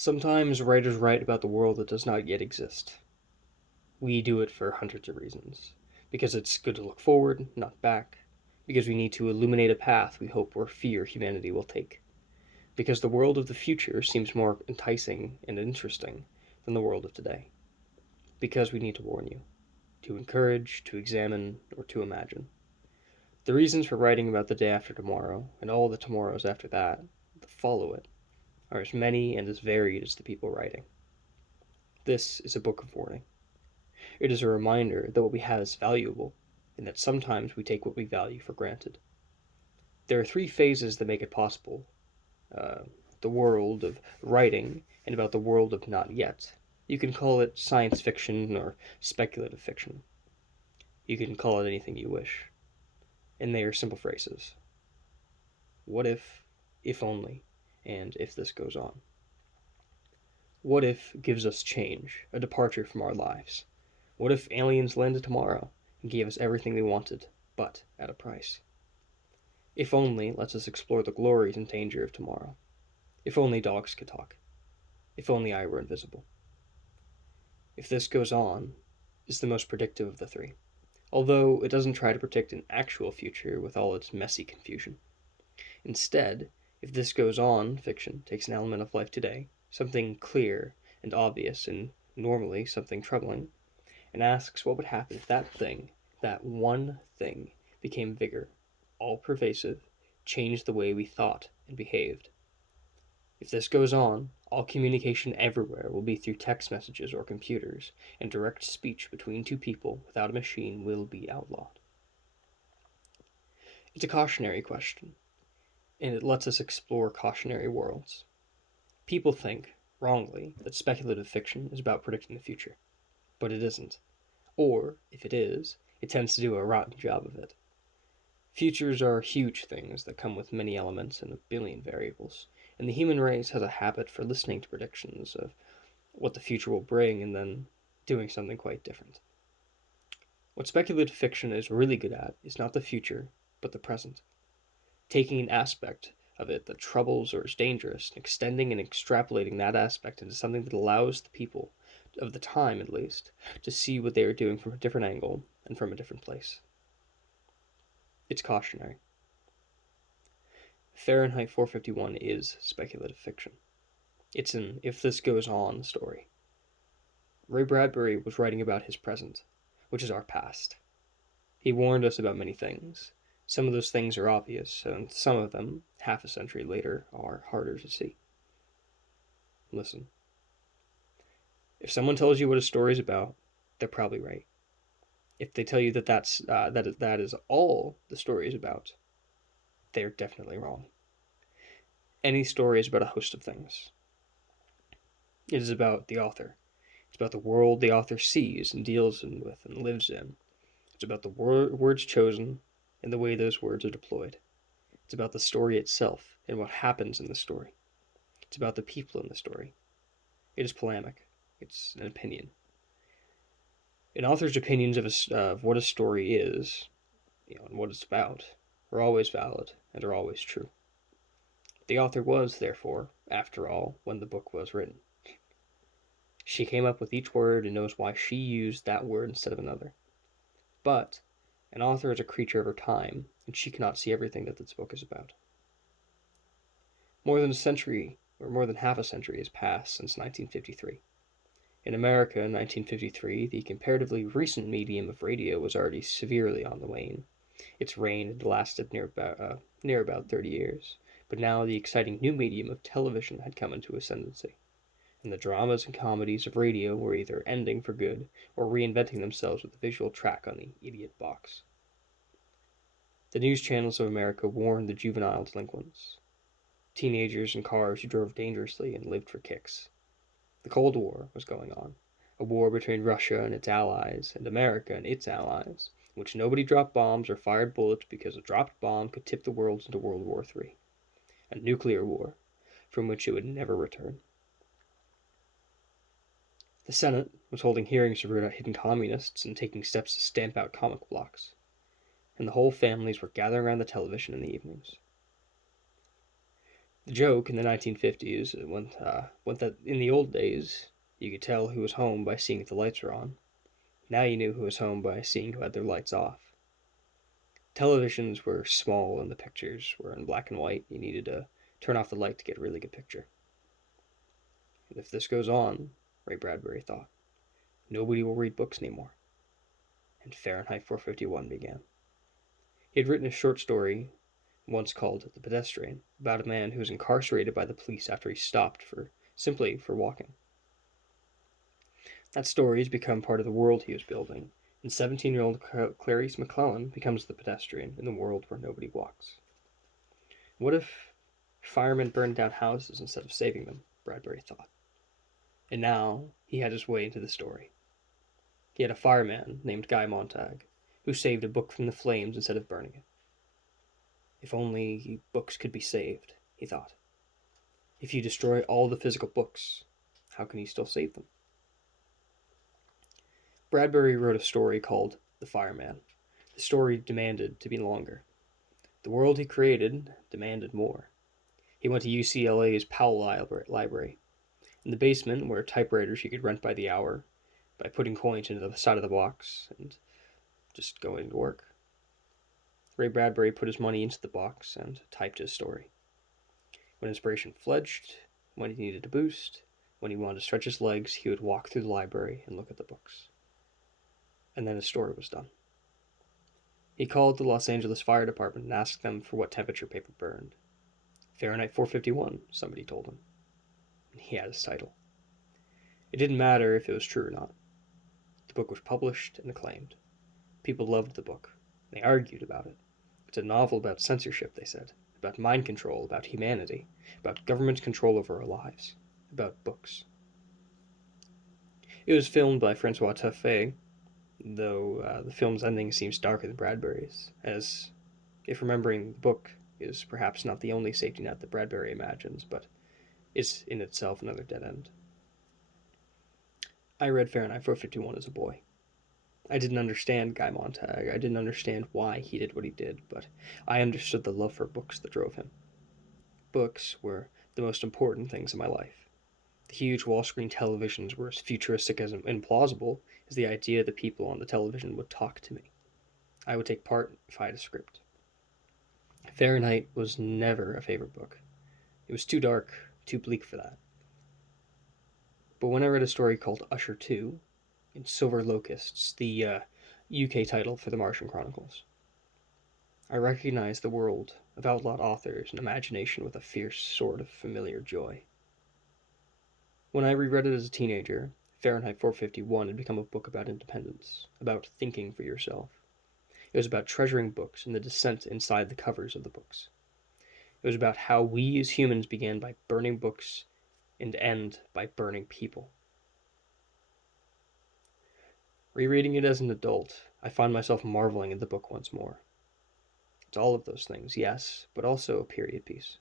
Sometimes writers write about the world that does not yet exist. We do it for hundreds of reasons. Because it's good to look forward, not back. Because we need to illuminate a path we hope or fear humanity will take. Because the world of the future seems more enticing and interesting than the world of today. Because we need to warn you, to encourage, to examine, or to imagine. The reasons for writing about the day after tomorrow, and all the tomorrows after that follow it, are as many and as varied as the people writing. This is a book of warning. It is a reminder that what we have is valuable, and that sometimes we take what we value for granted. There are three phases that make it possible: the world of writing, and about the world of not yet. You can call it science fiction or speculative fiction. You can call it anything you wish. And they are simple phrases. What if only, and if this goes on. What if gives us change, a departure from our lives? What if aliens landed tomorrow and gave us everything we wanted, but at a price? If only lets us explore the glories and danger of tomorrow. If only dogs could talk. If only I were invisible. If this goes on is the most predictive of the three, although it doesn't try to predict an actual future with all its messy confusion. Instead, if this goes on, fiction takes an element of life today, something clear and obvious and normally something troubling, and asks what would happen if that thing, that one thing, became vigor, all-pervasive, changed the way we thought and behaved. If this goes on, all communication everywhere will be through text messages or computers, and direct speech between two people without a machine will be outlawed. It's a cautionary question, and it lets us explore cautionary worlds. People think, wrongly, that speculative fiction is about predicting the future, but it isn't. Or, if it is, it tends to do a rotten job of it. Futures are huge things that come with many elements and a billion variables, and the human race has a habit for listening to predictions of what the future will bring and then doing something quite different. What speculative fiction is really good at is not the future, but the present. Taking an aspect of it that troubles or is dangerous, and extending and extrapolating that aspect into something that allows the people, of the time at least, to see what they are doing from a different angle and from a different place. It's cautionary. Fahrenheit 451 is speculative fiction. It's an if this goes on story. Ray Bradbury was writing about his present, which is our past. He warned us about many things. Some of those things are obvious, and some of them, half a century later, are harder to see. Listen. If someone tells you what a story is about, they're probably right. If they tell you that that is all the story is about, they're definitely wrong. Any story is about a host of things. It is about the author. It's about the world the author sees and deals with and lives in. It's about the words chosen and the way those words are deployed. It's about the story itself and what happens in the story. It's about the people in the story. It is polemic. It's an opinion. An author's opinions of what a story is, and what it's about, are always valid and are always true. The author was, therefore, after all, when the book was written. She came up with each word and knows why she used that word instead of another. But an author is a creature of her time, and she cannot see everything that this book is about. More than a century, or more than half a century, has passed since 1953. In America in 1953, the comparatively recent medium of radio was already severely on the wane. Its reign had lasted near about 30 years, but now the exciting new medium of television had come into ascendancy, and the dramas and comedies of radio were either ending for good or reinventing themselves with a visual track on the idiot box. The news channels of America warned the juvenile delinquents, teenagers in cars who drove dangerously and lived for kicks. The Cold War was going on, a war between Russia and its allies and America and its allies, in which nobody dropped bombs or fired bullets because a dropped bomb could tip the world into World War III, a nuclear war from which it would never return. The Senate was holding hearings to root out hidden communists and taking steps to stamp out comic blocks, and the whole families were gathering around the television in the evenings. The joke in the 1950s went that in the old days, you could tell who was home by seeing if the lights were on. Now you knew who was home by seeing who had their lights off. Televisions were small and the pictures were in black and white. You needed to turn off the light to get a really good picture. And if this goes on, Ray Bradbury thought, nobody will read books anymore. And Fahrenheit 451 began. He had written a short story once called The Pedestrian, about a man who was incarcerated by the police after he stopped simply for walking. That story has become part of the world he was building, and 17-year-old Clarice McClellan becomes the pedestrian in the world where nobody walks. What if firemen burned down houses instead of saving them? Bradbury thought. And now he had his way into the story. He had a fireman named Guy Montag who saved a book from the flames instead of burning it. If only books could be saved, he thought. If you destroy all the physical books, how can you still save them? Bradbury wrote a story called The Fireman. The story demanded to be longer. The world he created demanded more. He went to UCLA's Powell Library. In the basement were typewriters you could rent by the hour by putting coins into the side of the box and just going to work. Ray Bradbury put his money into the box and typed his story. When inspiration fledged, when he needed a boost, when he wanted to stretch his legs, he would walk through the library and look at the books. And then his story was done. He called the Los Angeles Fire Department and asked them for what temperature paper burned. Fahrenheit 451, somebody told him. He had his title. It didn't matter if it was true or not. The book was published and acclaimed. People loved the book. They argued about it. It's a novel about censorship, they said, about mind control, about humanity, about government's control over our lives, about books. It was filmed by Francois Truffaut, though the film's ending seems darker than Bradbury's, as if remembering the book is perhaps not the only safety net that Bradbury imagines, but is in itself another dead end. I read Fahrenheit 451 as a boy. I didn't understand Guy Montag. I didn't understand why he did what he did, but I understood the love for books that drove him. Books were the most important things in my life. The huge wall-screen televisions were as futuristic and implausible as the idea that people on the television would talk to me. I would take part if I had a script. Fahrenheit was never a favorite book. It was too dark, too bleak for that. But when I read a story called Usher 2, in Silver Locusts, the UK title for the Martian Chronicles, I recognized the world of outlawed authors and imagination with a fierce sort of familiar joy. When I reread it as a teenager, Fahrenheit 451 had become a book about independence, about thinking for yourself. It was about treasuring books and the dissent inside the covers of the books. It was about how we as humans began by burning books and end by burning people. Rereading it as an adult, I find myself marveling at the book once more. It's all of those things, yes, but also a period piece.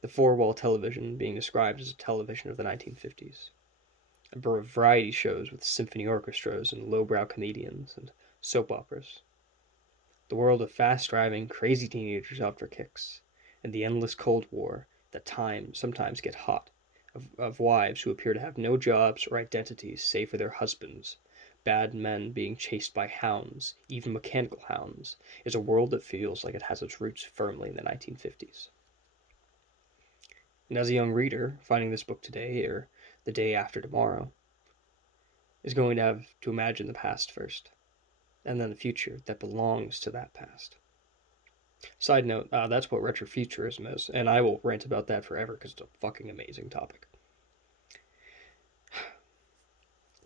The four-wall television being described as a television of the 1950s. A variety shows with symphony orchestras and lowbrow comedians and soap operas. The world of fast-driving, crazy teenagers out for kicks, and the endless Cold War that sometimes get hot, of wives who appear to have no jobs or identities save for their husbands, bad men being chased by hounds, even mechanical hounds, is a world that feels like it has its roots firmly in the 1950s. And as a young reader, finding this book today, or the day after tomorrow, is going to have to imagine the past first, and then the future that belongs to that past. Side note, that's what retrofuturism is, and I will rant about that forever because it's a fucking amazing topic.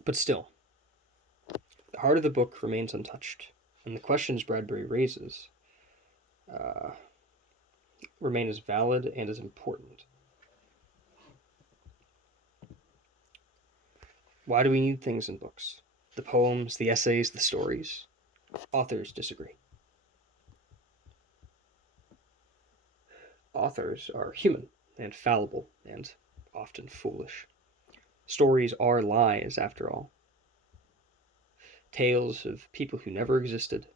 But still, the heart of the book remains untouched, and the questions Bradbury raises remain as valid and as important. Why do we need things in books? The poems, the essays, the stories? Authors disagree. Authors are human and fallible and often foolish. Stories are lies, after all. Tales of people who never existed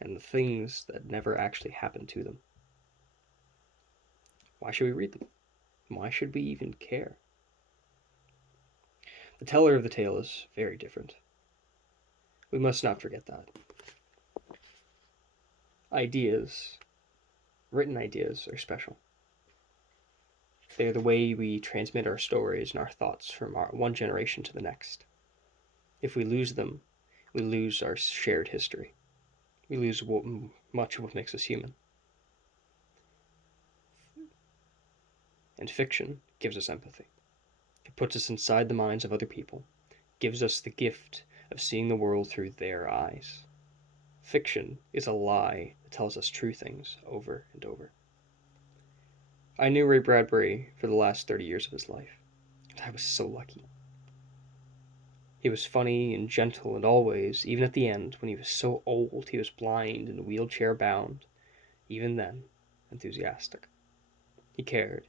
and the things that never actually happened to them. Why should we read them? Why should we even care? The teller of the tale is very different. We must not forget that. Ideas, written ideas, are special. They're the way we transmit our stories and our thoughts from one generation to the next. If we lose them, we lose our shared history. We lose much of what makes us human. And fiction gives us empathy. It puts us inside the minds of other people, gives us the gift of seeing the world through their eyes. Fiction is a lie that tells us true things over and over. I knew Ray Bradbury for the last 30 years of his life, and I was so lucky. He was funny and gentle, and always, even at the end, when he was so old he was blind and wheelchair bound, even then, enthusiastic. He cared,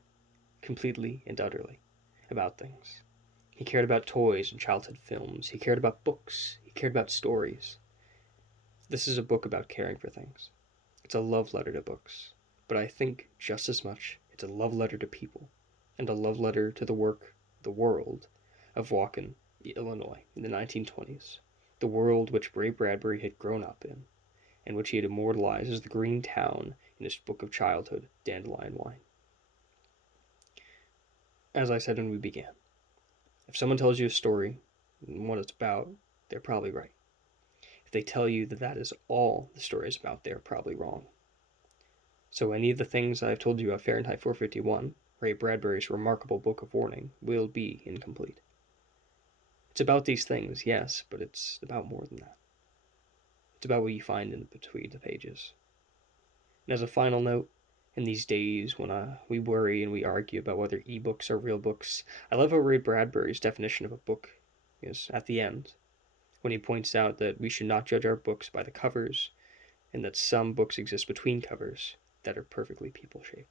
completely and utterly, about things. He cared about toys and childhood films. He cared about books. He cared about stories. This is a book about caring for things. It's a love letter to books, but I think just as much it's a love letter to people, and a love letter to the world of Waukon, Illinois in the 1920s, the world which Ray Bradbury had grown up in, and which he had immortalized as the green town in his book of childhood, Dandelion Wine. As I said when we began, if someone tells you a story and what it's about, they're probably right. If they tell you that that is all the story is about, they're probably wrong. So any of the things I've told you about Fahrenheit 451, Ray Bradbury's remarkable book of warning, will be incomplete. It's about these things, yes, but it's about more than that. It's about what you find in between the pages. And as a final note, in these days when we worry and we argue about whether ebooks are real books, I love how Ray Bradbury's definition of a book is at the end, when he points out that we should not judge our books by the covers, and that some books exist between covers that are perfectly people-shaped.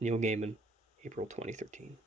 Neil Gaiman, April 2013.